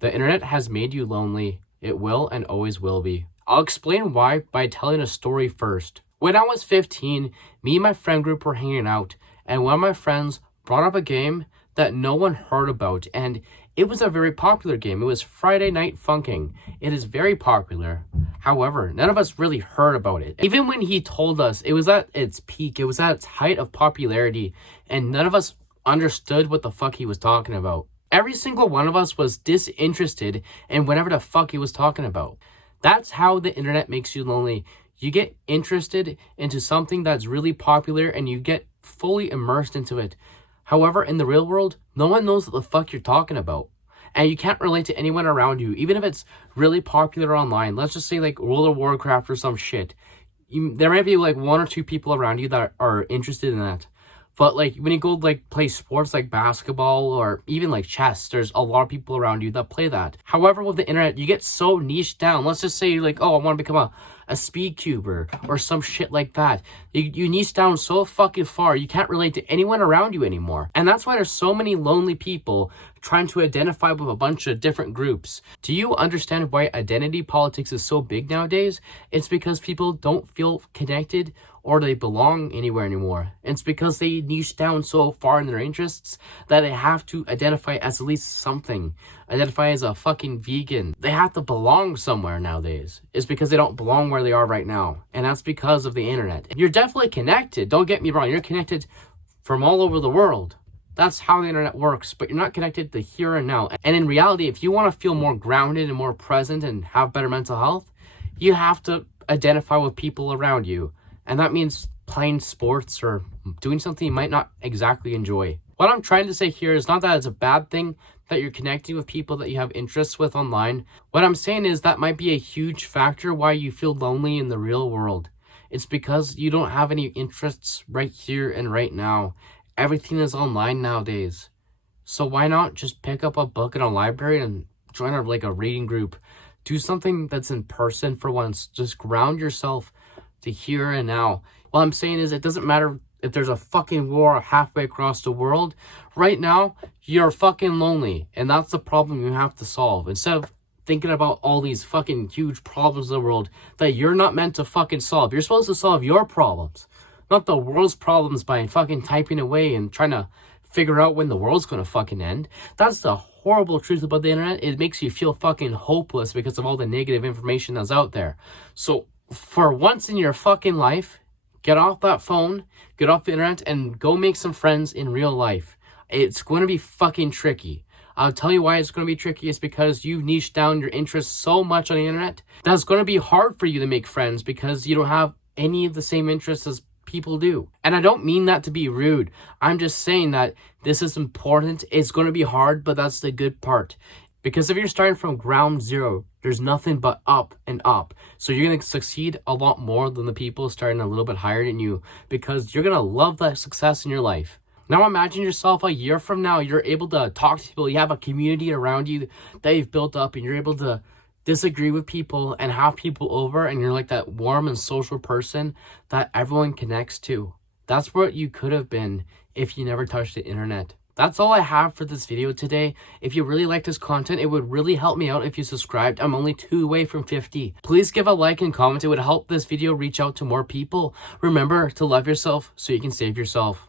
The internet has made you lonely. It will and always will be. I'll explain why by telling a story first. When I was 15, me and my friend group were hanging out, and one of my friends brought up a game that no one heard about, and it was a very popular game. It was Friday Night Funkin'. It is very popular. However, none of us really heard about it. Even when he told us, it was at its peak, it was at its height of popularity, and none of us understood what the fuck he was talking about. Every single one of us was disinterested in whatever the fuck he was talking about. That's how the internet makes you lonely. You get interested into something that's really popular and you get fully immersed into it. However, in the real world, no one knows what the fuck you're talking about. And you can't relate to anyone around you, even if it's really popular online. Let's just say like World of Warcraft or some shit. There might be like one or two people around you that are interested in that. But like when you go like play sports like basketball or even like chess, there's a lot of people around you that play that. However, with the internet, you get so niched down. Let's just say like, oh, I want to become a speed cuber or some shit like that. You niche down so fucking far, you can't relate to anyone around you anymore. And that's why there's so many lonely people trying to identify with a bunch of different groups. Do you understand why identity politics is so big nowadays? It's because people don't feel connected or they belong anywhere anymore. And it's because they niche down so far in their interests that they have to identify as at least something. Identify as a fucking vegan. They have to belong somewhere nowadays. It's because they don't belong where they are right now. And that's because of the internet. You're definitely connected. Don't get me wrong. You're connected from all over the world. That's how the internet works, but you're not connected to here and now. And in reality, if you want to feel more grounded and more present and have better mental health, you have to identify with people around you. And that means playing sports or doing something you might not exactly enjoy. What I'm trying to say here is not that it's a bad thing that you're connecting with people that you have interests with online. What I'm saying is that might be a huge factor why you feel lonely in the real world. It's because you don't have any interests right here and right now. Everything is online nowadays. So why not just pick up a book in a library and join a reading group? Do something that's in person for once. Just ground yourself to here and now. What I'm saying is it doesn't matter if there's a fucking war halfway across the world. Right now, you're fucking lonely. And that's the problem you have to solve. Instead of thinking about all these fucking huge problems in the world that you're not meant to fucking solve. You're supposed to solve your problems, not the world's problems by fucking typing away and trying to figure out when the world's gonna fucking end. That's the horrible truth about the internet. It makes you feel fucking hopeless because of all the negative information that's out there. So for once in your fucking life, get off that phone, get off the internet, and go make some friends in real life. It's going to be fucking tricky. I'll tell you why it's going to be tricky. It's because you've niched down your interests so much on the internet that's going to be hard for you to make friends because you don't have any of the same interests as people do. And I don't mean that to be rude. I'm just saying that this is important. It's going to be hard, but that's the good part. Because if you're starting from ground zero, there's nothing but up and up. So you're going to succeed a lot more than the people starting a little bit higher than you because you're going to love that success in your life. Now imagine yourself a year from now, you're able to talk to people, you have a community around you that you've built up and you're able to disagree with people and have people over and you're like that warm and social person that everyone connects to. That's what you could have been if you never touched the internet. That's all I have for this video today. If you really like this content, it would really help me out if you subscribed. I'm only 2 away from 50. Please give a like and comment. It would help this video reach out to more people. Remember to love yourself so you can save yourself.